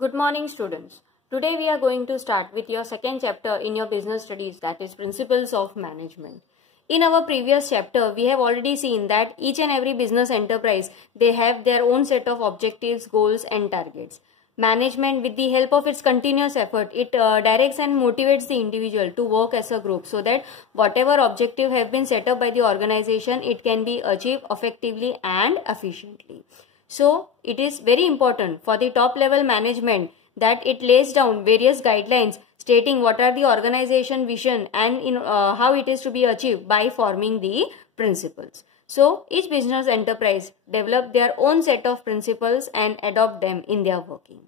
Good morning, students. Today we are going to start with your second chapter in your business studies, that is Principles of Management. In our previous chapter, we have already seen that each and every business enterprise, they have their own set of objectives, goals and targets. Management, with the help of its continuous effort, it directs and motivates the individual to work as a group so that whatever objective have been set up by the organization, it can be achieved effectively and efficiently. So, it is very important for the top level management that it lays down various guidelines stating what are the organization vision and how it is to be achieved by forming the principles. So, each business enterprise develop their own set of principles and adopt them in their working.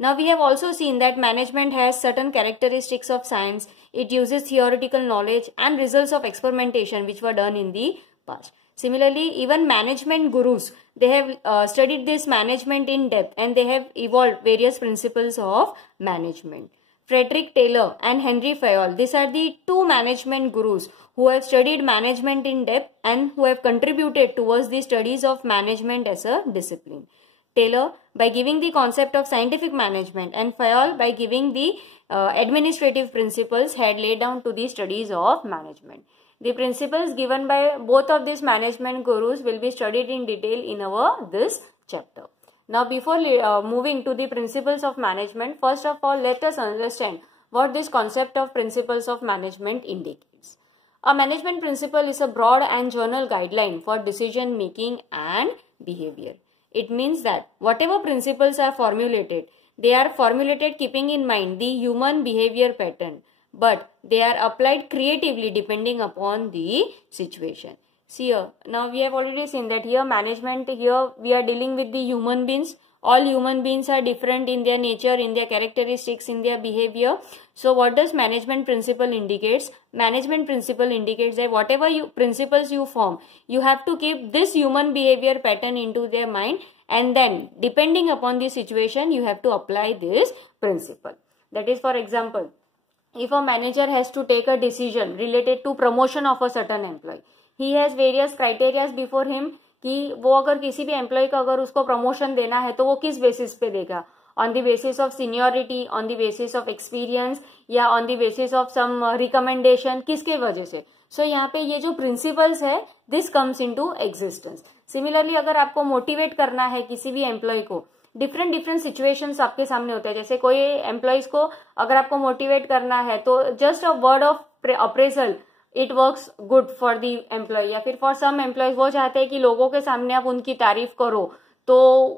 Now, we have also seen that management has certain characteristics of science. It uses theoretical knowledge and results of experimentation which were done in the past. Similarly, even management gurus, they have studied this management in depth and they have evolved various principles of management. Frederick Taylor and Henry Fayol, these are the two management gurus who have studied management in depth and who have contributed towards the studies of management as a discipline. Taylor by giving the concept of scientific management and Fayol by giving the administrative principles had laid down to the studies of management. The principles given by both of these management gurus will be studied in detail in this chapter. Now, before moving to the principles of management, first of all, let us understand what this concept of principles of management indicates. A management principle is a broad and general guideline for decision making and behavior. It means that whatever principles are formulated, they are formulated keeping in mind the human behavior pattern, but they are applied creatively depending upon the situation. See here, now we have already seen that here management, here we are dealing with the human beings. All human beings are different in their nature, in their characteristics, in their behavior. So what does management principle indicates? Management principle indicates that whatever principles you form, you have to keep this human behavior pattern into their mind, and then depending upon the situation, you have to apply this principle. That is, for example, if a manager has to take a decision related to promotion of a certain employee, he has various criteria before him कि वो अगर किसी भी एम्प्लॉय को अगर उसको प्रमोशन देना है तो वो किस बेसिस पे देगा, on the basis of seniority, on the basis of experience या on the basis of some recommendation, किसके वजह से. सो यहाँ पे ये जो प्रिंसिपल्स है, this comes into existence. Similarly अगर आपको मोटिवेट करना है किसी भी एम्प्लॉय को, डिफरेंट सिचुएशंस आपके सामने होते हैं. जैसे कोई एम्प्लॉयज को अगर आपको मोटिवेट करना है तो just a word of appraisal it works good for the employee, या फिर फॉर सम एम्प्लॉयज वो चाहते हैं कि लोगों के सामने आप उनकी तारीफ करो तो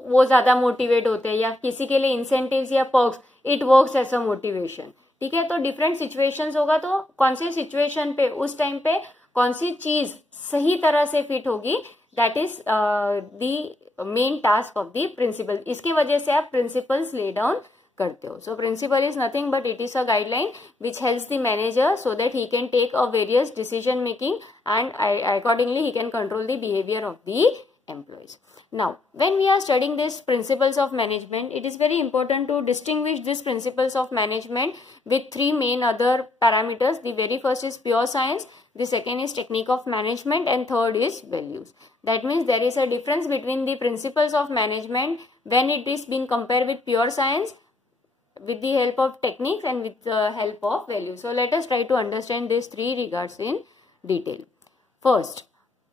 वो ज्यादा मोटिवेट होते हैं, या किसी के लिए इंसेंटिव्स या perks, it works as a motivation. ठीक है, तो डिफरेंट सिचुएशंस होगा तो कौन सी सिचुएशन पे उस टाइम पे कौन सी चीज सही तरह से फिट होगी, that is the main task of the principle. इसकी वजह से आप प्रिंसिपल्स ले डाउन करते हो. So principle is nothing but it is a guideline which helps the manager so that he can take a various decision making and accordingly he can control the behavior of the employees. Now, when we are studying these principles of management, it is very important to distinguish these principles of management with three main other parameters. The very first is pure science, the second is technique of management, and third is values. That means there is a difference between the principles of management when it is being compared with pure science, with the help of techniques, and with the help of values. So let us try to understand these three regards in detail. First,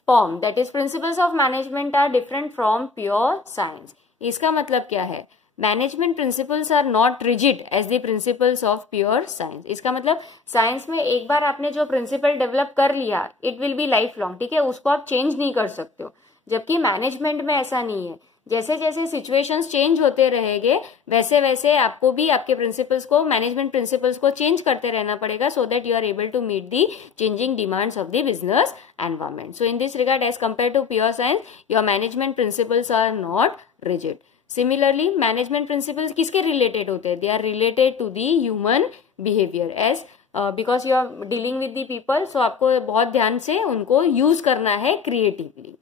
POM, that is principles of management are different from pure science. इसका मतलब क्या है? Management principles are not rigid as the principles of pure science. इसका मतलब साइंस में एक बार आपने जो प्रिंसिपल डेवलप कर लिया, it will be life long. ठीक है, उसको आप चेंज नहीं कर सकते हो. जबकि मैनेजमेंट में ऐसा नहीं है. जैसे जैसे सिचुएशंस चेंज होते रहेंगे वैसे वैसे आपको भी आपके प्रिंसिपल्स को, मैनेजमेंट प्रिंसिपल्स को चेंज करते रहना पड़ेगा so that you are able to meet the changing demands of the business environment. So in this regard as compare to pure science, your management principles are not rigid. Similarly management principles किसके related होते हैं? They are related to the human behaviour as because you are dealing with the people, so आपको बहुत ध्यान से उनको use करना है creatively.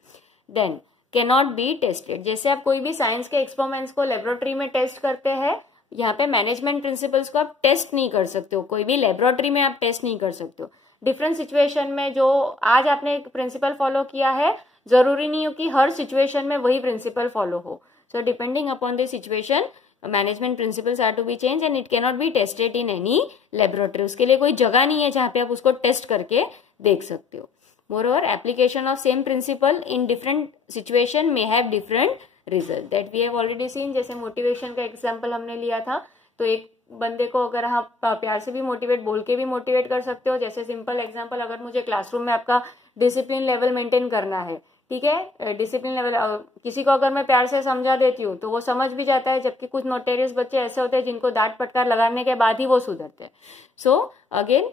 Then cannot be tested. जैसे आप कोई भी साइंस के एक्सपेरिमेंट्स को लेबोरेटरी में टेस्ट करते हैं, यहाँ पे मैनेजमेंट प्रिंसिपल्स को आप टेस्ट नहीं कर सकते हो, कोई भी लेबोरेटरी में आप टेस्ट नहीं कर सकते हो. डिफरेंट सिचुएशन में जो आज आपने एक प्रिंसिपल फॉलो किया है, जरूरी नहीं हो कि हर सिचुएशन में वही प्रिंसिपल फॉलो हो. So depending upon the situation management principles are to be change and it can not be tested in any laboratory. उसके लिए कोई जगह नहीं है जहां पे आप उसको टेस्ट करके देख सकते हो. मोreover, application of same principle in different situation may have different result. that we have already seen. जैसे मोटिवेशन का एग्जांपल हमने लिया था, तो एक बंदे को अगर आप प्यार से भी मोटिवेट, बोल के भी मोटिवेट कर सकते हो. जैसे सिंपल एग्जांपल, अगर मुझे क्लासरूम में आपका डिसिप्लिन लेवल मेंटेन करना है, ठीक है, डिसिप्लिन लेवल, किसी को अगर मैं प्यार से समझा देती हूँ तो वो समझ भी जाता है, जबकि कुछ नोटेरियस बच्चे ऐसे होते हैं जिनको डांट फटकार लगाने के बाद ही वो सुधरते हैं. So again,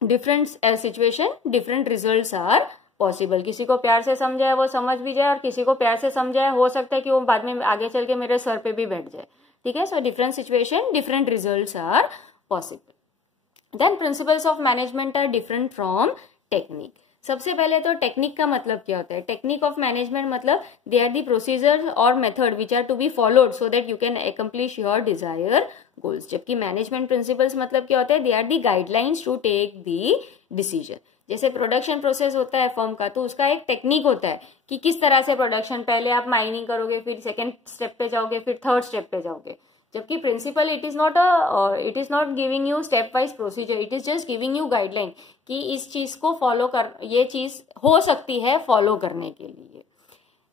different situation, different results are possible. किसी को प्यार से समझाए वो समझ भी जाए, और किसी को प्यार से समझाए हो सकता है कि वो बाद में आगे चल के मेरे सर पे भी बैठ जाए. ठीक है. So different situation, different results are possible. Then principles of management are different from technique. सबसे पहले तो टेक्निक का मतलब क्या होता है. टेक्निक ऑफ मैनेजमेंट मतलब दे आर दी प्रोसीजर और method which are to be followed so that you can accomplish your desire goals. जबकि मैनेजमेंट प्रिंसिपल्स मतलब क्या होता है, they are the guidelines to take the decision. जैसे production process होता है फर्म का, तो उसका एक टेक्निक होता है कि किस तरह से प्रोडक्शन, पहले आप माइनिंग करोगे, फिर सेकेंड स्टेप पे जाओगे, फिर थर्ड स्टेप पे जाओगे. जबकि principal it is not giving you step wise procedure, it is just giving you guideline कि इस चीज को फॉलो कर, ये चीज हो सकती है फॉलो करने के लिए.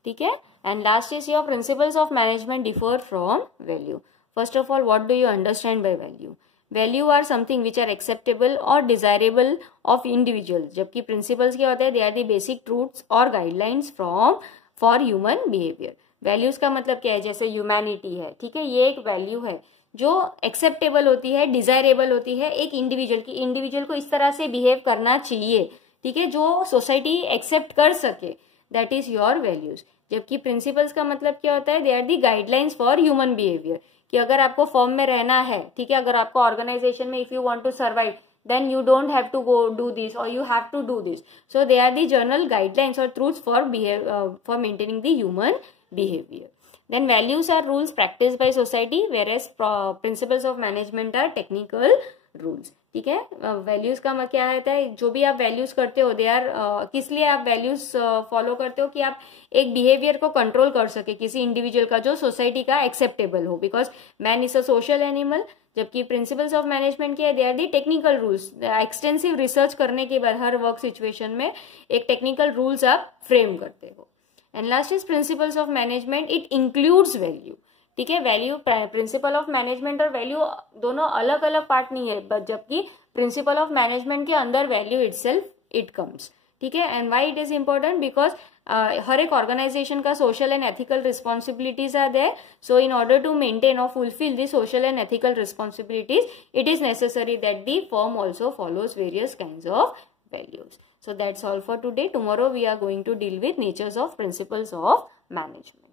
ठीक है. And last is your principles of management differ from value. First of all, what do you understand by value. Value are something which are acceptable और डिजायरेबल ऑफ इंडिविजुअल्स. जबकि प्रिंसिपल्स क्या होते हैं, they are the basic truths और guidelines for human behaviour. Values का मतलब क्या है, जैसे ह्यूमैनिटी है, ठीक है, ये एक वैल्यू है जो एक्सेप्टेबल होती है, डिजायरेबल होती है एक इंडिविजुअल की. इंडिविजुअल को इस तरह से बिहेव करना चाहिए, ठीक है, जो सोसाइटी एक्सेप्ट कर सके, दैट इज योर वैल्यूज. जबकि प्रिंसिपल्स का मतलब क्या होता है, they are the guidelines for human behaviour. कि अगर आपको फॉर्म में रहना है, ठीक है, अगर आपको ऑर्गेनाइजेशन में if you want to survive, then you don't have to go do this or you have to do this. So they are the general guidelines or truths for maintaining the human behavior. Then values are rules practiced by society, whereas principles of management are technical rules. ठीक है. वैल्यूज का क्या रहता है, जो भी आप वैल्यूज करते हो, दे आर किस लिए आप वैल्यूज फॉलो करते हो, कि आप एक बिहेवियर को कंट्रोल कर सके किसी इंडिविजुअल का जो सोसाइटी का एक्सेप्टेबल हो, because man is a social animal. जबकि प्रिंसिपल्स ऑफ मैनेजमेंट के they are the technical rules. Extensive research करने के बाद हर वर्क सिचुएशन में एक टेक्निकल रूल्स आप फ्रेम करते हो. And last is principles of management, it includes value. ठीक है. वैल्यू, प्रिंसिपल ऑफ मैनेजमेंट और वैल्यू दोनों अलग अलग पार्ट नहीं है, जबकि प्रिंसिपल ऑफ मैनेजमेंट के अंदर वैल्यू इटसेल्फ इट कम्स. ठीक है. And why it is important, because हर एक ऑर्गेनाइजेशन का social and ethical responsibilities are there. So in order to maintain और fulfil the social and ethical responsibilities, it is necessary that the firm also follows various kinds of values. So that's all for today. Tomorrow we are going to deal with natures of principles of management.